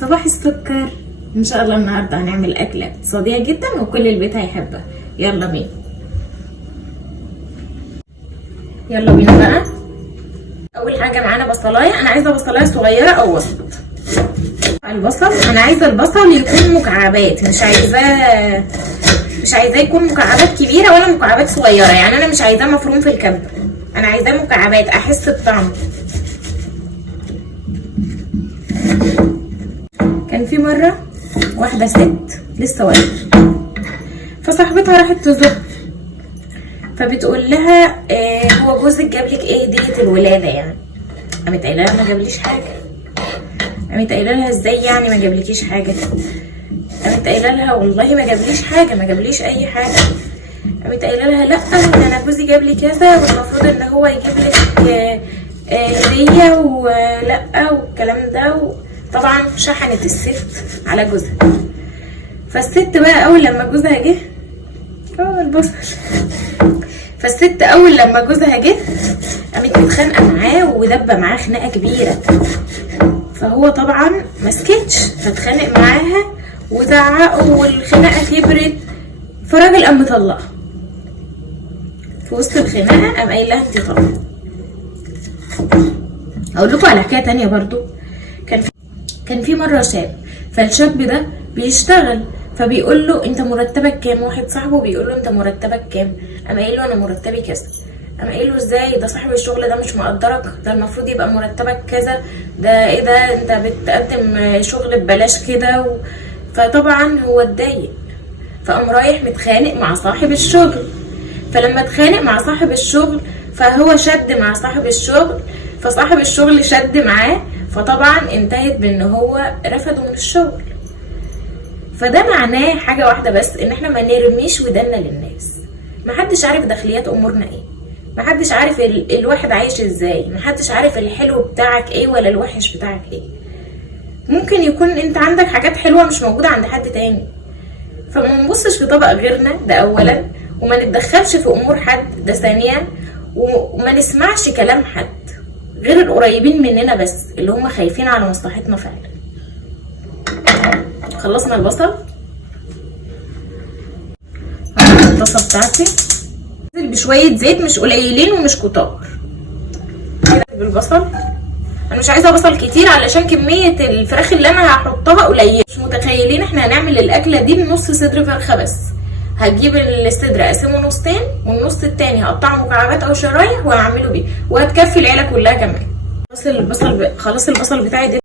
صباح السكر. ان شاء الله النهارده هنعمل اكله اقتصاديه جدا وكل البيت هيحبها. يلا بينا يلا بينا بقى. اول حاجه معانا بصلايه، انا عايزه بصلايه صغيره او وسط. البصل انا عايزه البصل يكون مكعبات، مش عايزاه يكون مكعبات كبيره ولا مكعبات صغيره، يعني انا مش عايزاه مفروم في الكبه، انا عايزاه مكعبات احس بطعمه. كان في مره واحده ست لسه واقفه، فصاحبتها راحت تزور، فبتقول لها هو جوزك جابلك ايه هديه الولاده يعني؟ قامت قايله لها ما جابليش حاجه. قامت قايله لها ازاي يعني ما جابلكيش حاجه؟ قامت قايله لها والله ما جابليش حاجه، ما جابليش اي حاجه. قامت قايله لها لا ده انا جوزي جاب لي كذا والمفروض ان هو يجيب لك هديه ولا والكلام ده. طبعا شحنت الست على جوزها. فالست بقى اول لما جوزها جه البصل، فالست اول لما جوزها جه قامت متخانقه معاه ودبه معاه خناقه كبيره، فهو طبعا مسكتش فاتخانق معاها وزعقوا والخناقه كبرت، فالراجل قام مطلقها في وسط الخناقه، قام قايل لها انت طالقه. اقول لكم على حكايه تانية برضو. كان في مره شاب، فالشاب ده بيشتغل فبيقول له انت مرتبك كام؟ واحد صاحبه بيقول له انت مرتبك كام؟ قام قايل له انا مرتبي كذا. قام قايل له ازاي ده صاحب الشغل ده مش مقدرك، ده المفروض يبقى مرتبك كذا، ده ايه ده انت بتقدم شغل ببلاش كده فطبعا هو اتضايق، فقام رايح متخانق مع صاحب الشغل. فلما اتخانق مع صاحب الشغل فهو شد مع صاحب الشغل، فصاحب الشغل شد معاه، فطبعا انتهت بان هو رفضه من الشغل. فده معناه حاجه واحده بس، ان احنا ما نرميش ودنا للناس. محدش عارف داخليات امورنا ايه، محدش عارف الواحد عايش ازاي، محدش عارف الحلو بتاعك ايه ولا الوحش بتاعك ايه. ممكن يكون انت عندك حاجات حلوه مش موجوده عند حد تاني، فما نبصش في طبق غيرنا ده اولا، وما نتدخلش في امور حد ده ثانيا، وما نسمعش كلام حد غير القريبين مننا بس اللي هم خايفين على مصلحتنا فعلا. خلصنا البصل، الطاسه بتاعتي انزل بشويه زيت مش قليلين ومش كتار كده بالبصل. انا مش عايزه بصل كتير علشان كميه الفراخ اللي انا هحطها قليله. مش متخيلين احنا هنعمل الاكله دي بنص صدر فرخه بس. هتجيب الصدر اقسمه نصين والنص التاني هقطعه مكعبات او شرايح وهعمله بيه، وهتكفي العيله كلها كمان. خلاص البصل بتاعي ده